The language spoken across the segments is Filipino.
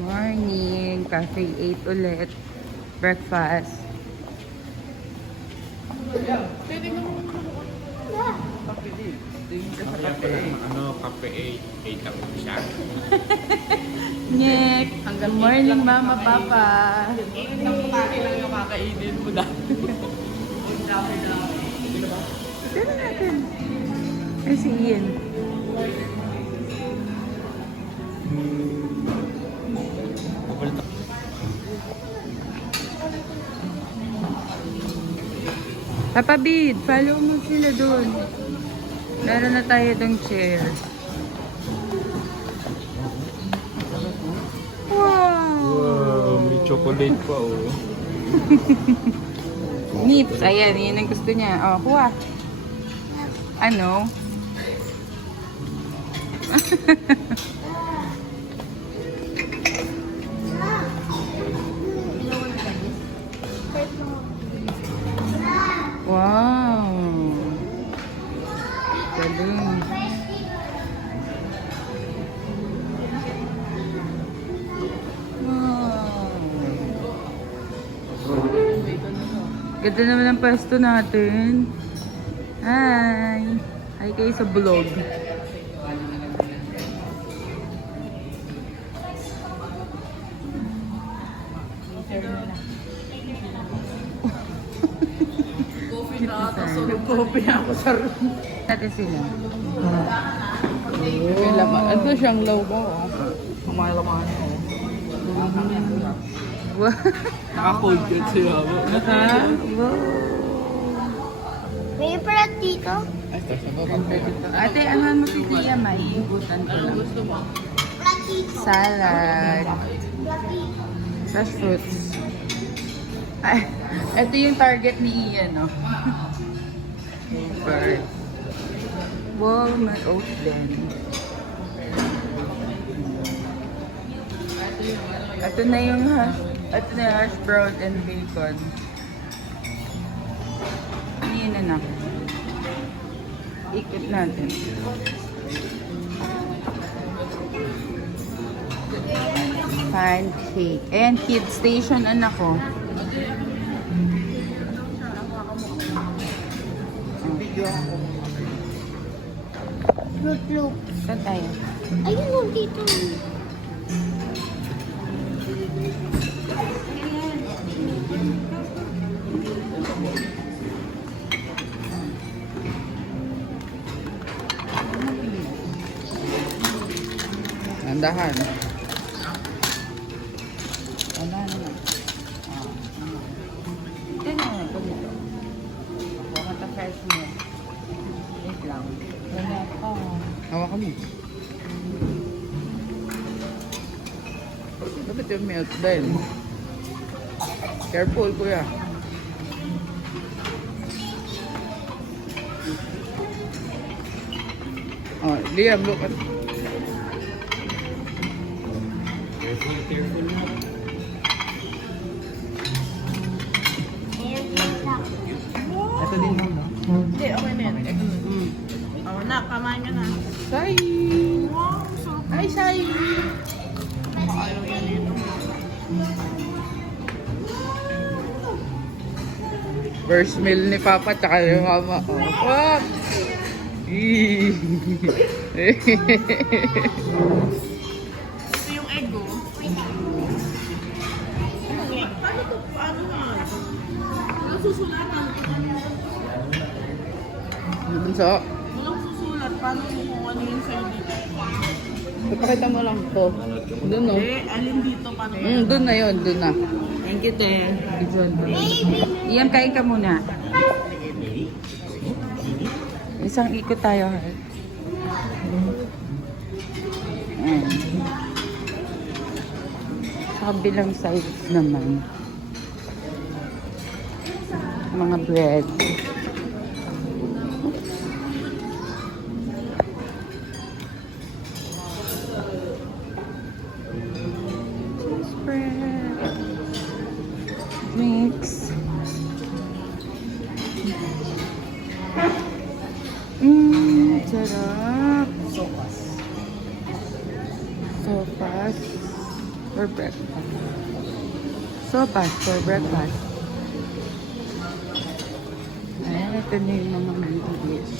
Morning! Cafe 8 ulit. Breakfast. Kape 8 lang siya. Nick! Good morning, Mama, Papa! Isang putake lang yung kakainin mo dati. Tignan natin. Ay, si Ian. Papa Bid, follow mo sila dun. Meron na tayo dong chair. Wow! Wow, may chocolate pa oh. Nips, ayan, yun ang gusto niya. Oh, kuha. Ano? Wow! Galing. Wow! Ganda naman ang pwesto natin. Hi! Hi kayo sa vlog. Nag-coffee ako sa room. Natin sila. May laman. Ito siyang low ba? May laman ko. Wow! Naka-cold yun siya. Ha? Wow! May parat dito? Ate, ano mo si Tia? Maiigutan ko lang. Gusto mo? Plati. Salad. Plati. Fresh fruits. Ay, ito yung target ni Ian, no? Super. Wow, may oat din. Ito na yung hash brown and bacon. Iyan na na. Ikot natin. Pancake. Ayan, kids station, anak ko. Look, look. Saan tayo? Ayun o, dito. Nandahan. Wala naman. Ito na. Huwag ka fresh mo. Wait lang. Wala pa. Hawakan mo. Dapat yung milk din. Careful, kuya. Oh, Liam, look at... Careful. Ito din mo, no? Hindi, okay na yan. Oh, na, kamain ka na. Say! Wow, sarap. Ay, say! Ayaw yan dito. First meal ni Papa tsaka yung Mama. Oh, wow! Ito yung egg, oh. Paano to? Paano nga? Walang susulatan. Bunso, Walang susulat. Paano kung ano yung sa'yo dito? ipakita mo lang to. Doon, no? Eh, alin dito pa rin? Doon na yun, doon na. Thank you, te. Iyan, kain ka muna. Isang ikot tayo, ha? Ayan. Sa kabilang sides naman. Mga bread. Mix. Sarap. Sopas for breakfast. Sopas for breakfast. Ayan, ito na yung mga malilis.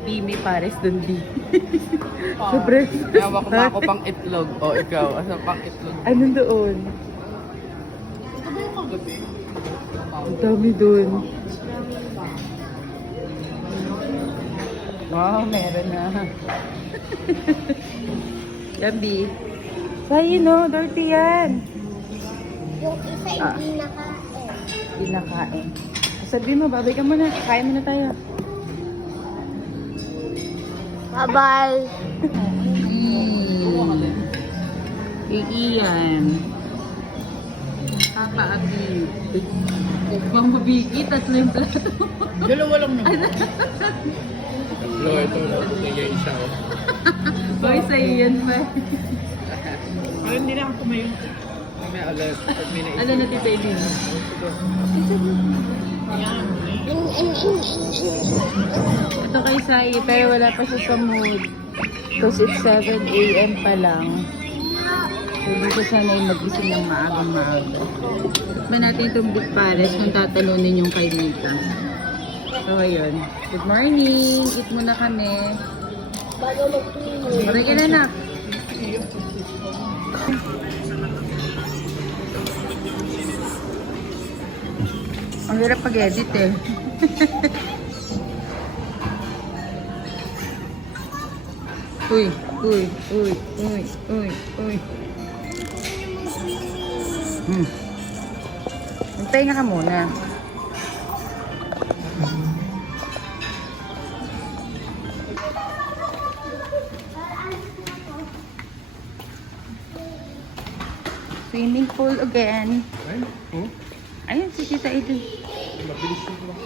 Pimi Pares dun di. Sa breakfast. Hawak na ako pang itlog. O, ikaw. Asa pang itlog? Anong doon? Ito ba yung kagabi? Ang dami doon. Wow, meron na. Gabi. Sa'yo no, dirty yan. Yung isa Ah. hindi nakain. Pinakain. Sabi mo, babay ka muna. Kain muna tayo. Bye-bye. Iiyan. Papa-abi. Huwag mabigi, tatlo yung plato. Dalawa lang naman. Lo, ito lang. Sige, isa ko. Boy, sa'yo yan pa. Ay, hindi na ako tumayo. May alas. Pag may naisip. Ano na ti baby? Yan. Ito kay Sai, pero wala pa siya sa mood. Because it's 7 a.m. pa lang. So, hindi ko sanay magising ng maagang-maaga. Tikman natin itong Big Pares kung tatalunin yung kay Mika. So, ayun. Good morning! Eat muna kami. Bago mag-clean. Maray ka na, anak. Ang hirap pag-edit eh. Uy, uy, uy, uy, uy, uy. Hintay na ka muna. Swimming pool again. Ay, oh. Ayun, si Tita Eden. Mabilis yung lang.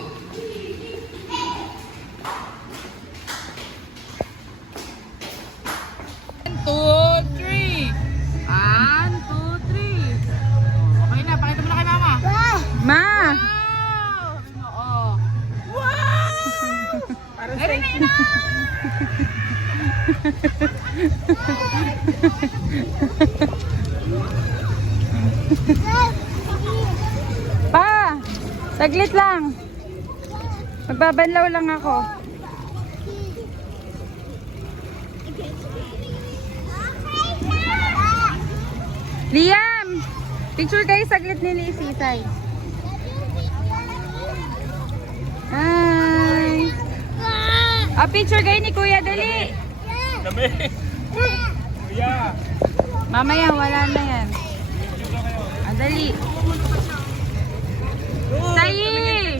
1, 2, 3. 1, 2, 3. Okay na, pakita mo na kay mama. Ma! Wow! Oo. Wow! Para sa na. Pa! Saglit lang. Magbabanlaw lang ako. Liam! Picture kayo saglit ni Sisay. Hi! Ah, picture kayo ni Kuya, dali! Dami. Kuya. Mamaya, wala na yan. Ah, dali. Sayi!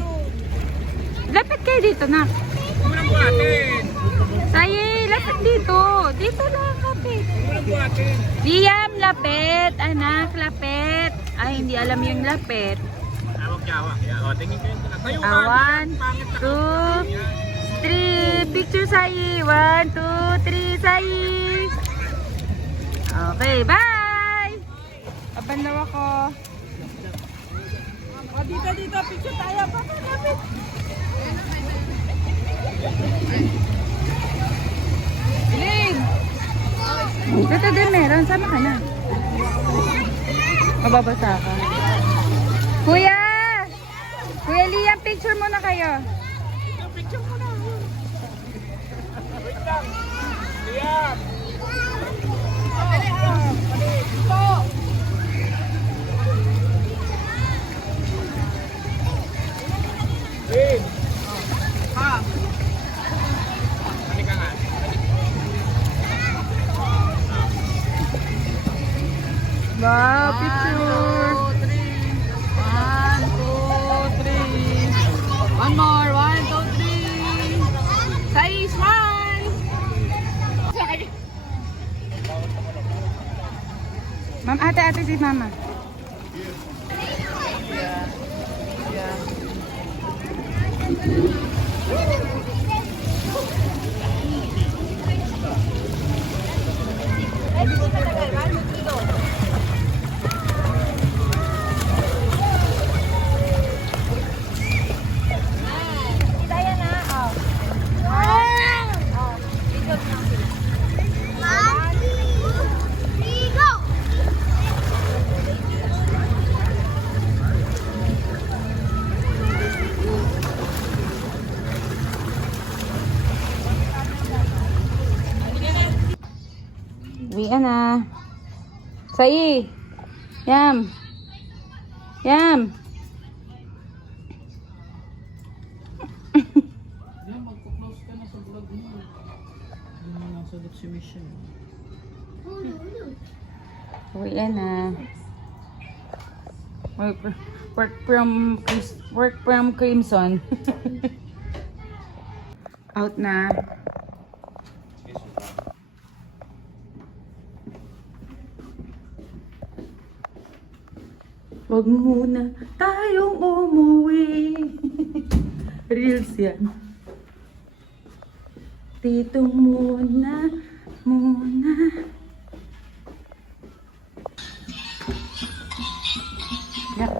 Lapit kayo dito, nak. Walang buhatin. Sayi, lapit dito. Dito lang, kapit. Walang buhatin. Liam, lapit. Anak, lapit. Ay, hindi alam yung lapit. Hawak niya, hawak. O, tingin kayo. Tayo ka. Ah, 1, Pangit na. 2, 3. Picture, Sayi. 1, 2, 3, Sayi. Okay, bye! Pabanlaw ako. O, dito, picture tayo. Papa, lapit. Ling! Dito din meron. Sama ka na. Mababasa ka. Kuya! Kuya Liam, picture muna kayo. Picture mo na. Liam. Hey. Ha? Halika nga. Wow, picture. 1, 2, 3. One more. 1, 2, 3. Sai, smile. Ma'am, ate si mama. Uwian na. Sai. Yam. Yam. Yan, magpo-close ka na sa vlog mo. Hindi mo nasagot si Michelle. Uwian na. Work from Crimson. Out na. Huwag muna tayong umuwi. Reels yan. Dito muna. Yeah.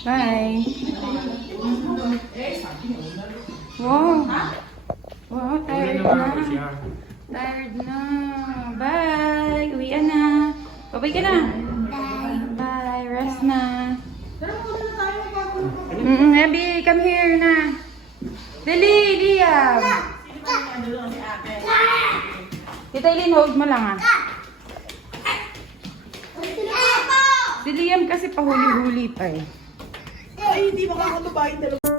Bye. Wow. Wow, tired na. Tired na. Bye. Uwian na. Babay ka na. Bye. Rest na. Abby, come here na. Dali, Liam. Tita Eileen, hold mo lang Si Liam kasi pahuli-huli pa eh. Ay, hindi makakababayin dalawa.